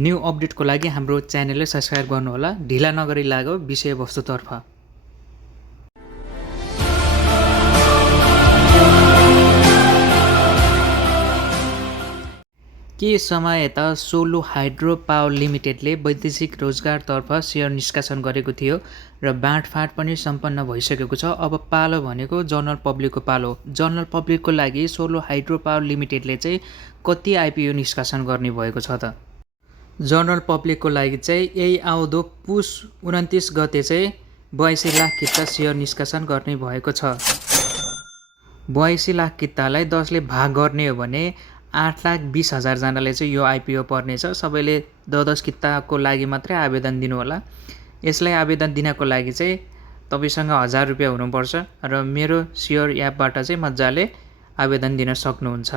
New अपडेटको लागि हाम्रो च्यानललाई सब्सक्राइब गर्नुहोला। ढिला नगरी लागौ विषयवस्तुतर्फ। केही समय यता सोलो हाइड्रो पावर लिमिटेडले वैदेशिक रोजगारतर्फ सेयर निष्कासन गरेको थियो र बाँडफाँड पनि सम्पन्न भइसकेको छ। अब पालो भनेको जनरल पब्लिकको पालो। जनरल पब्लिकको लागि सोलो हाइड्रो पावर लिमिटेडले चाहिँ कति आइपिओ निष्कासन गर्ने भएको छ त? जनरल पब्लिकको लागि चाहिँ यही आउँदो पुस 29 गते चाहिँ 82 लाख किता सेयर निष्कासन गर्ने भएको छ। 82 लाख कितालाई 10ले भाग गर्ने हो भने 8,20,000 जनाले चाहिँ यो आइपिओ पर्नेछ। सबैले 10 किताको लागि मात्रै आवेदन दिनुहोला। यसलाई आवेदन दिनको लागि चाहिँ तपाईसँग 1000 रुपियाँ हुनुपर्छ र मेरो सेयर एपबाट चाहिँ मजाले आवेदन दिन सक्नुहुन्छ।